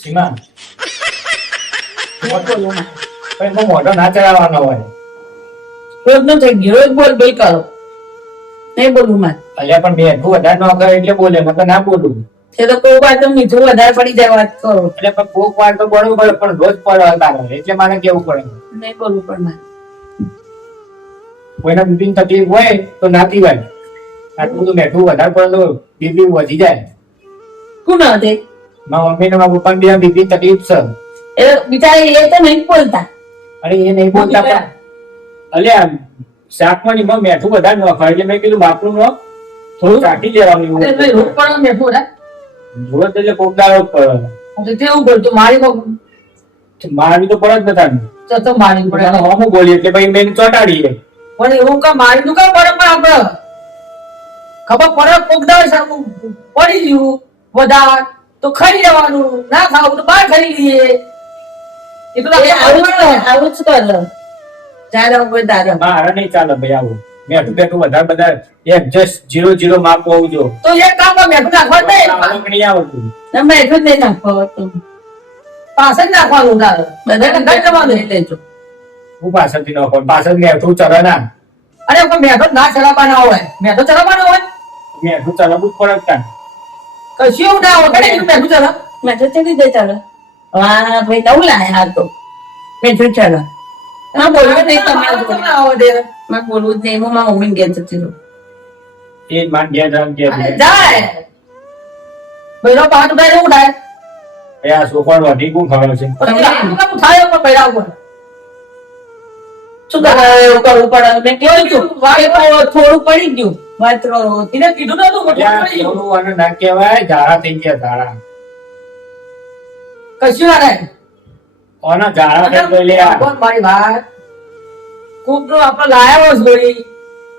સીમા મોટો લોમા પણ એમાં મોઢો ના ચડાવવાનો હોય. રોજનો થઈ ગયો રોજ બોલ બોલ કરો નહીં બોલું માં અલ્યા પણ મેં એટલું વધારે ન કરે એટલે બોલે, મેં તો ના બોલું. એ તો કોઈ વાર તો મીઠું વધારે પડી જાય વાત કરો એટલે પણ કોક વાર તો બોલવું પડે, પણ રોજ પડે તારે એટલે મારે કેવું પડે. નહીં બોલવું પણ માં કોઈને બીપીની તકલીફ હોય તો ના પીવાય. આટલું બધું મેઠું વધારે પડે તો બીપી વધી જાય. કોણ હતી મારા મમ્મી ને મારા પપ્પા ને બીપી તકલીફ છે. એ બિચારી એ તો નહીં બોલતા અરે એ નહીં બોલતા પણ અલ્યા શાકમાં ની મેઠું વધારે ન ખાય એટલે મેં કીધું બાપનું નો થોડું ચાટી લેવાનું. અરે ભાઈ રોજ પડો મીઠું રા જોર એટલે કોક દાડો જ પડે. તો કેવું બોલતું મારી મારી તો પડે જ નતા. તો મારી પડે હમું બોલી એટલે ભાઈ મેં ચોટાડીએ. પણ એવું કા મારી નું કા પડે પણ આપડે ખબર પડે કોક દાળ સારું પડી ગયું વધારે તો ખાઈ લેવાનું, ના ખાવું તો બહાર ખાઈ લઈએ. એ તો આવું જ કર ચાલો કોઈ દાદા મારા નહીં ચાલે ભાઈ આવું. મેઠું બેઠું વધારે બધા એડજસ્ટ 0-0 માપ હોવું જો. તો એક કામ કર મેઠું નાખવા દે નહીં આવડતું. તમે એટલું જ નહીં નાખવા તું પાછળ નાખવાનું તારે બધા કંઈ કરવાનું લઈ લેજો. હું પાછળથી ન પણ પાછળ મેઠું ચડે ના. અરે પણ મેઠો ના ચલાવવાના હોય, મેઠો ચલાવવાનો હોય મેઠું ચલાવવું જ પડે કાન. કશું એવું ના હોય કડે મેઠું ચલાવ મેઠો ચડી દે ચાલો. હા ભાઈ નવું લાયા તો મેઠું ચાલો. હા બોલવું નહીં તમારે મેં બોલવું જ નહીં. હું મારા મમ્મી ઘેર જતી રહું. એ જ માન ઘેર જાઉં ઘેર. જાય બૈરો પાંચ ઉઠાય એવું ઉઠાય એ આ સોફળ વધી કોણ ખબર છે. ઉઠાયો પણ બૈરા ઉપર શું કરે એવું કરવું પડે. મેં કેવું છું થોડું પડી ગયું વાત કરો. એને કીધું નતું મોટું પડી ગયું. થોડું આને ના કહેવાય, ઝાડા થઈ ગયા ઝાડા. કશું ના થાય. ઓના ઝાડા થઈ ગયા લે આ. કોણ મારી વાત કુક નો આપણે લાયા છોડી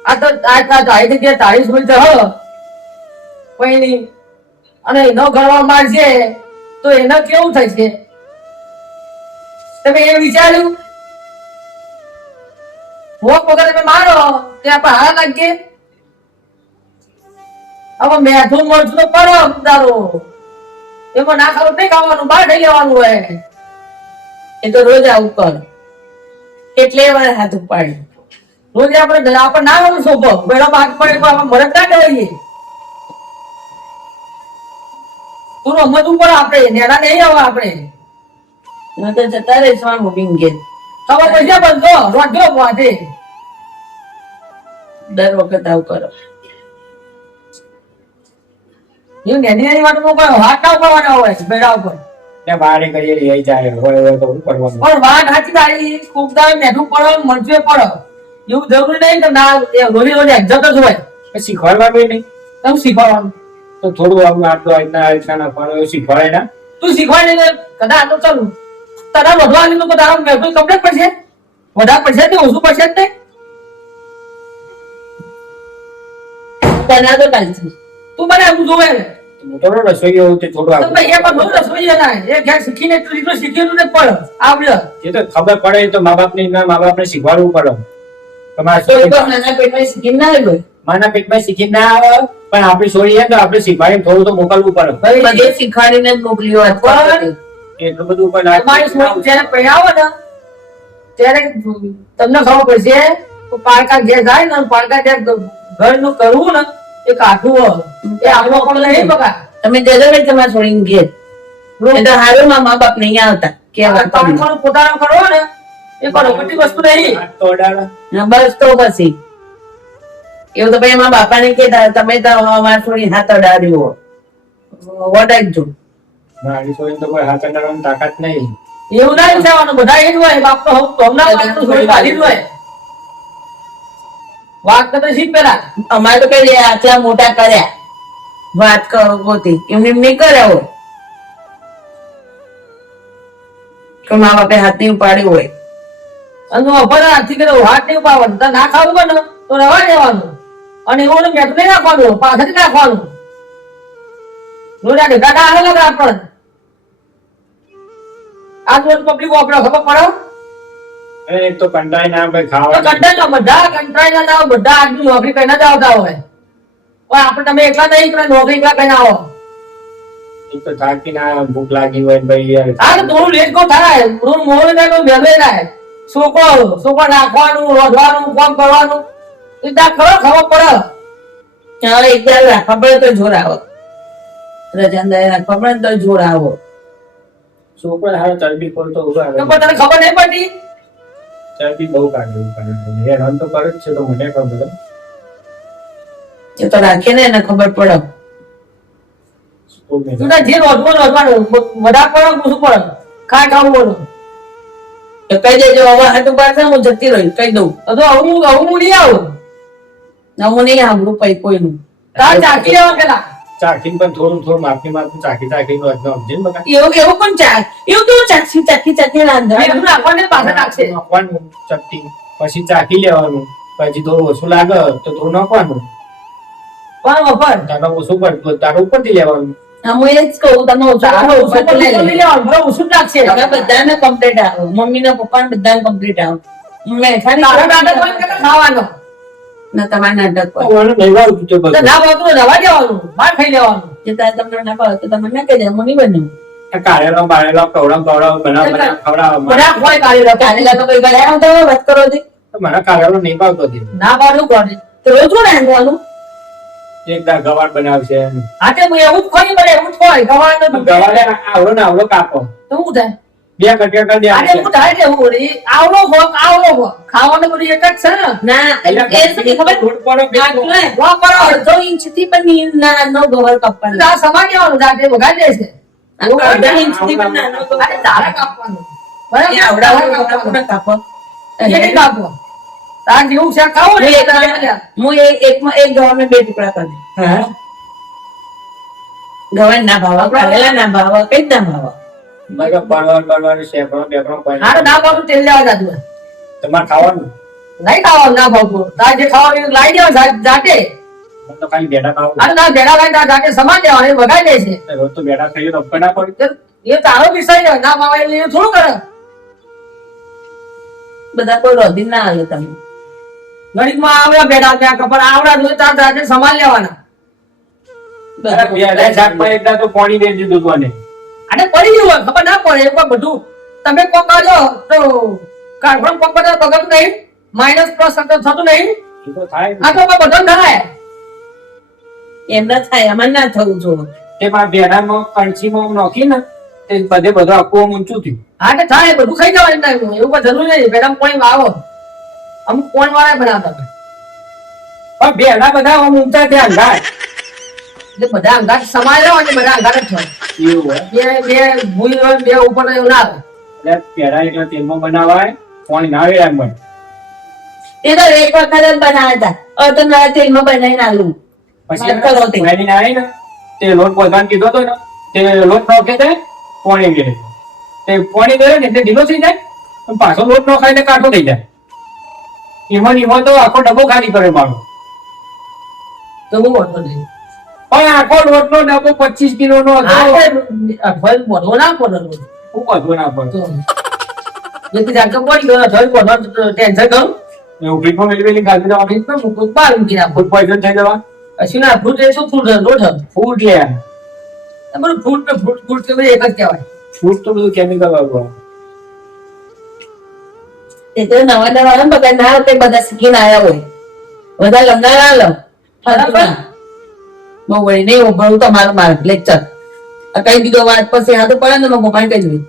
આ તો તારી જગ્યાએ તારી છોડી તો હ કોઈ નહીં અને એનો ગણવા માંડશે તો એને કેવું થશે તમે એ વિચાર્યું? વોક વગર તમે મારો તે આપણે હારા લાગીએ. હવે મેઠું મરચું તો પડો તારો એમાં ના ખાવું નહીં ખાવાનું, બહાર થઈ લેવાનું હોય. એ તો રોજ આવું કર એટલે વાર હાથ ઉપાડે રોજ આપણે ના આવવાનું સોપો બેડો હાથ પડે તો આપણે મરદ ના કહેવાય. તું રમતું પડે આપણે નેના નહીં આવે આપણે તો જતા રહીશ મારા મમ્મી ઘેર. ખબર પૈસા બંધો રોજો વાંધે દર વખત આવું કરો. એવું નેની નેની વાતમાં કોઈ હાથ ના ઉપાડવાના હોય બેડા ઉપર. ને બારે કરીએ લઈ જાય હોય તો શું કરવાનું. પણ વાત સાચી તારી કુકદાર મેઠું પડો મરચું પડો એવું જરૂરી નહીં કે ના રોજી રોજ એક્ઝામ જ હોય. શીખવાડવાનું નહીં તમે શીખવાડવાનું તો થોડું આમ આટલું રીતના નાખવાનું એવું શીખવાડે ના. તું શીખવાડી ને કદાચ તો ચાલુ તારા વધવાની તો તારા મેઠું કમ્પ્લીટ પડશે. વધારે પડશે ને ઓછું પડશે જ નહીં. તને તો ટાઈમ તું મને આવું જોવે ને થોડો રસોઈ એવું તે થોડું તો ભાઈ એમાં બહુ રસોઈ ના એ ઘેર શીખીને એટલું શીખેલું ને પડે આવડે એ તો ખબર પડે તો મા બાપ ને શીખવાડવું પડે. નાના પેટમાં શીખી ના આવે માના પેટમાં શીખી ના આવે પણ આપણી છોડી તો આપણે શીખવાડીને થોડું તો મોકલવું પડે. બધે શીખવાડીને જ મોકલ્યો એટલું બધું પણ જયારે પહેરાવો ને ત્યારે તમને ખબર પડશે પારકા ઘેર જાય ને પારકા ઘર નું કરવું ને એ કાઠું એ આપણો પણ નહીં બગા. તમે જજો ને તમારે છોડીને ઘેર એ તો હારું મા બાપ નહીં આવતા કેવા પોતાનો કરવો ને એ કરો બધી વસ્તુ નહીં બસ તો પછી એવું તો પછી મારા બાપા ને કે તમે તો અમારે છોડી હાથ અડાડ્યો વડાજો. મારી છોડી તો કોઈ હાથ અડાડવાની તાકાત નહીં. એવું ના વિચારવાનું બધા એ જ હોય બાપ તો તમના બાપ તો છોડી કાઢી જ હોય. વાત કરતા શીખ પેલા અમારે તો કઈ આટલા મોટા કર્યા વાત કરો પોતી એમને એમ નહીં કર્યા હોય કે મા બાપે હાથ નહીં ઉપાડ્યું હોય અને અભર હાથથી કર્યો હાથ નહીં ઉપાડવાનો ના ખાવું હોય ને તો રવા દેવાનું અને એવું મેઠું નહીં નાખવાનું પાછળથી નાખવાનું. રોજા ઢેકા આવે લાગે આપણને આ રોજ પબ્લિક વાપરે ખબર પડે. એક તો કંટાળી ના ભાઈ ખાવા બધા કંટાળી ના જાવ બધા આદમી નોકરી કરીને જ આવતા હોય પણ આપણે તમે એકલા નહીં નોકરી એકલા કરીને આવો એ તો થાકીને આ ભૂખ લાગી હોય ને ભાઈ યાર. આ તો થોડું લેટ કો થાય થોડું મોડું થાય તો વહેલું થાય છોકરો નાખવાનું રોધવાનું કામ કરવાનું એ ત્યાં ખબર પડે હવે એક દાડો રાખવા પડે તો જોર આવો રજાદાર રાખવા પડે તો જોર આવો છોકરા હારો ચરબી ખોલતો ઉભા તો રહે. પણ તને ખબર નહીં પડતી ચરબી બહુ કાઢે હેરાન તો કરે જ છે તો મને ખબર. એ તો રાખે ને એને ખબર પડે તું તાર જે રોધવાનું બધા પડે પૂછવું પડે ખાવું બોલો તો કહી દેજો હવે હાથું પાસે હું જતી રહી કહી દઉં તો હું નહીં આવું હું નહીં સાંભળું પૈ કોઈનું તાર ચાકી લેવા પેલા ચાખીને પણ થોડું માપની ચાખી સમજે ને બધા. એવું પણ ચાક એવું કેવું ચાખી રાંધવા એનું નાખવાને પાછા નાખશે નાખવાનું ચપટી પછી ચાખી લેવાનું પછી થોડું ઓછું લાગે તો થોડું નાખવાનું બરાબર તારે ઓછું પડતું તારે ઉપરથી લેવાનું. હા હું એ જ કહું તમે ઓછું પણ લઈ લેવાનું બરાબર ઓછું જ નાખશે હવે બધાને કમ્પ્લીટ આવો મમ્મી ને પપ્પા ને બધાને કમ્પ્લીટ આવો તારા દાદા કોઈ કેટલા ખાવાનો ના તમારે નાટક પર મને નહીં ભાવતું તે તો બધું. ના ભાવતું હોય રવા દેવાનું બહાર ખાઈ લેવાનું જે તારે તમને ના ભાવે તો તમે ના કહી દે હું નહીં બનાવું આ કારેલો બારેલો કવડાવ ખવડાવ બધા ખોય કાઢી લો કારેલા તો કઈ બનાવ્યા તો વાત કરો દે મને કારેલો નહીં ભાવતો તે. ના ભાવતું કોને તો રોજ રાંધવાનું એક દાળ ગવાર બનાવશે હા તે હું એવું જ ખોઈ પડે એવું જ ખોય ગવાળનું ગવારે આવડો ને આવડો કાપો તો શું થાય બે કટિયા કરી આજે દેવાનું. હું થાય છે હું આવડો હો ખાવાનું બધું એક જ છે ને ના એટલે એ શું ખબર દૂધ પડો બે આટલો એ વા કરો અડધો ઇંચથી પણ નાનો ગવર કાપવાનો આ સમાજ દેવાનું જાતે વગાડી દેશે અડધા ઇંચથી પણ નાનો ગવર અરે તારે કાપવાનું એ આવડા બરાબર ગવર કોને કાપો એ નહીં કાપવો તાર જેવું છે ખાવું ને એ તારે લ્યા. હું એક ગવાર મેં 2 ટુકડા કરી હા ગવાર ના ભાવ કારેલા ના ભાવ કઈ ના ભાવ મારે પરવાર શેકડો બેકડો કોઈ હારે ના ભાવતું તેલ લેવા જાતું હોય. તમારે ખાવાનું નહીં ખાવાનું ના ભાવતું તાર જે ખાવાનું એ લાવી દેવા જાતે મને તો ખાલી બેડા ખાવું. અરે ના ભેડા લાવી તાર જાતે સમાજ દેવાનું એ વગાડી દેશે રોજ તો બેડા ખાઈએ તો અપકા ના પડી. એ તારો વિષય છે ના ભાવે એટલે એ થોડું કરે બધા કોઈ રોધી ના આવે તમે ગણિતમાં આવડા ભેડા ત્યાં કપડ આવડા જોઈએ તાર જાતે સમાજ લેવાના અરે બેડા શાકમાં એકદા તો પાણી દે દીધું કોને. અને પડી ગયું હોય ખબર ના પડે એકવાર બધું તમે કોક કાઢો તો કાર્બન કોક બધા બગડતું નહીં માઇનસ પ્લસ થતું નહીં એ તો થાય આ તો બધો થાય એમ ના થાય અમારે ના થવું જોઈએ તે મારા બેડામાં કણસીમાં નાખી ને તે બધે બધું આખું આમ ઊંચું થયું. હા તો થાય બધું ખાઈ જવાનું એમ થાય એવું કોઈ જરૂર નહીં પેલા પોઈન્ટ આવો અમુક પોઈન્ટ વાળા બનાવતા પણ બેડા બધા આમ ઊંચા થયા ગાય એટલે બધા અંગાત સમાજ રહ્યો અને બધા અંગાત જ થાય એવું હોય. બે ભૂલ હોય બે ઉપર એવું ના આવે એટલે પેડા એકલા તેલમાં બનાવાય પાણી ના આવે એમ બને. એ તો એક વખત જ બનાવ્યા હતા હવે તો નવા તેલમાં બનાવીને આલું પછી વાત કરો તે. ઉઘાડીને આવી ને તે લોટ પોતાને કીધો હતો ને તે લોટ નાખે છે પાણી ગયે તે પાણી ગયો ને એટલે ઢીલો થઈ જાય પણ પાછો લોટ ન ખાઈને કાઢો થઈ જાય. એમાં તો આખો ડબ્બો ખાલી કરે મારો. તો હું વાંધો નહીં પણ આખો લોટ નો ડબ્બો 25 કિલો નો હતો. અઠવાડિયું બોલવો ના પડે ખૂબ વધુ ના પડે. જેથી જાગતો પડી ગયો અઠવાડિયું બોલવા ટેન્શન કરું એવું ફ્રીજમાં મેળવેલી ગાડી દેવાની બહાર મૂકી નાખો ફૂડ પોઈઝન થઈ જવા. પછી ના ફ્રૂટ એ શું ફ્રૂટ રોટ ફૂડ લે તમારું ફ્રૂટ ને ફ્રૂટ કે એક જ કહેવાય ફૂડ તો બધું કેમિકલ વાળું. એ તો નવા નવા બધા ના હોય બધા શીખીને આવ્યા હોય બધા લમના ના લો બહુ વળી નહીં ઉભરું તમારું માર લેક્ચર કઈ દીધો વાત પછી હાથું પડે ને મારા પપ્પાને કહી દઉં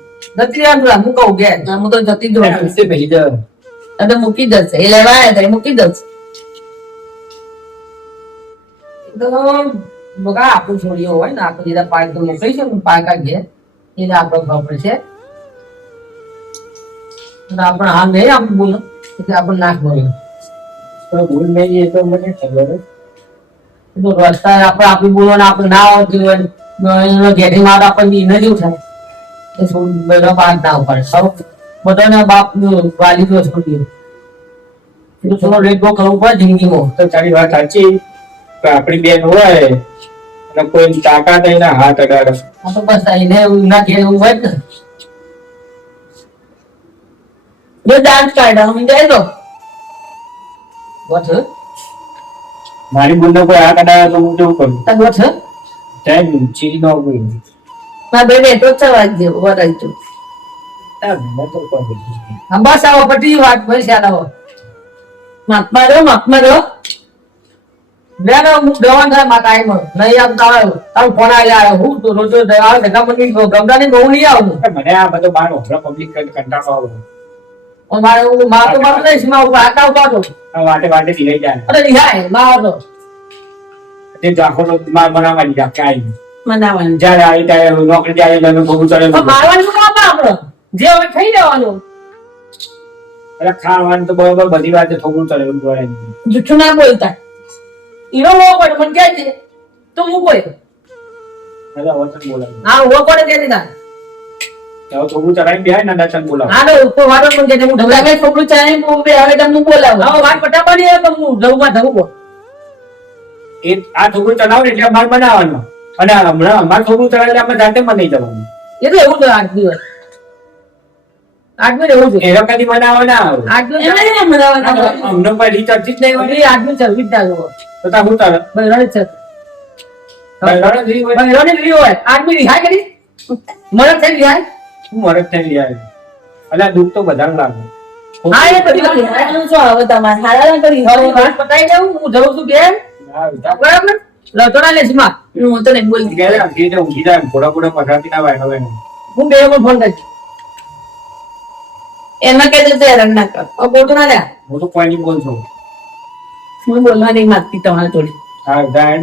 નથી આમ હું કહું કે હું તો જતી જ રહું વિશે ભેગી જાય. અને તો મૂકી જશે એ લેવા આવ્યા હતા એ મૂકી જશે તો બગા આપણું છોડીઓ હોય ને આપણે જેના પાક તો મોકલી છે ને પાકા ઘેર એને આપણો ખબર છે અને આપણે હા નહીં આપણું બોલો એટલે આપણે નાખ બોલો તો ભૂલ નહીં એ તો મને ખબર જ. તો રસ્તા આપણે આપણી બોલો ને આપણે ના આવતી હોય એનો ઘેરી માર આપણને એને જેવું થાય એ શું બધો પાક ના ઉપાડે સૌ બધાના બાપ વાલી તો છોડીઓ એટલે થોડો રેટ બહુ કરવું પડે જિંદગીમાં તો તારી વાત સાચી કે આપણી બેન હોય અને કોઈ તાકાત એના હાથ અડાડે. આ તો બસ એને ના ઘેર એવું હોય ને જો દાંત કાઢા હું જાય તો બસ મારી બુનને કોઈ હાથ અડાડે તો હું કેવું કરું? બસ જાય ચીરી નો કોઈ મારા ભાઈ બેઠો જ છે વાત જેવો વરાય તો મેં તો કોઈ બોલ્યું નહીં. અંબાસ આવો પટી વાત ભાઈ ચાલ આવો માપમાં રહો બેન હું દવા થાય માં ટાઈમ નહીં આમ તારો ફોન આવ્યા હું તો રોજ આવે ભેગા મને ગમડાની બહુ નહીં આવું પણ મને આ બધો બહાર ઓફરા પબ્લિક કંટાળો આવે. મારે હું મારતો નહીં હું આટા ઉપાડો આ વાટે વાટે ધીરે જાય. અરે રિહાય મારો તે જાખો માર બનાવવાની જા કાઈ નહીં. મનાવાનું જ્યારે આવી ત્યારે નોકરી જાય એટલે બહુ ચડે મારવાનું કામ આપણો જે હવે થઈ જવાનું એટલે ખાવાનું તો બરોબર બધી વાતે થોડું ચડે એવું કરે નહીં. જૂઠું ના બોલતા ઈનો હો પડે મને કહે છે તો હું કોઈ એટલે વચન બોલાવે. હા હો પડે કે દીધા હવે થોડું ચડાવીને બેહાય ને દર્શન બોલાવે. હા તો ઉપર વાળો પણ કે હું ઢગલા તમે થોડું ચાલે બોમ્બે આવે તમને બોલાવો હવે વાત પટાપડી આવે તો હું ઢગમાં ઢગવો એ આ થોડું ચડાવે એટલે અમારે બનાવવાનું અને હમણાં અમારે થોડું ચડાવે એટલે અમે જાતે બનાવી જવાનું. એ તો એવું જ આઠમી હોય આઠમી એવું છે એનો કદી બનાવવા ના આવે. આઠમી એમ નહીં મનાવવાના અમને કોઈ રીચાર્જ જ નહીં હોય. એ આઠમી સર્વિસ ના જોવો તો તા હું તારે બહેરાણી છે બહેરાણી જેવી હોય. બહેરાણી લીધી હોય આઠમી રિહાય કરી મને થઈ રિહાય હું મરદ થઈને લઈ આવ્યો. એટલે દુઃખ તો બધાને લાગે. હા એ બધી વાત રિહાવાનું શું હવે તમારે હારા ના કરી હવે વાત પતાઈ દઉં હું જઉં છું બેન હા, વિચાર. બરાબર લટોના લેસમાં હું તો નહીં બોલતી ઘેરે આખી રીતે ઊંઘી જાય ઘોડા ઘોડા પથારતી ના વાય હવે હું બે માં ફોન કરીશ એમાં કહેજો તો હેરાન ના કર બોલતો ના લે હું તો કોઈ નહીં બોલ છું. હું બોલવા નહીં માંગતી તમારા જોડે હા, ગાયન.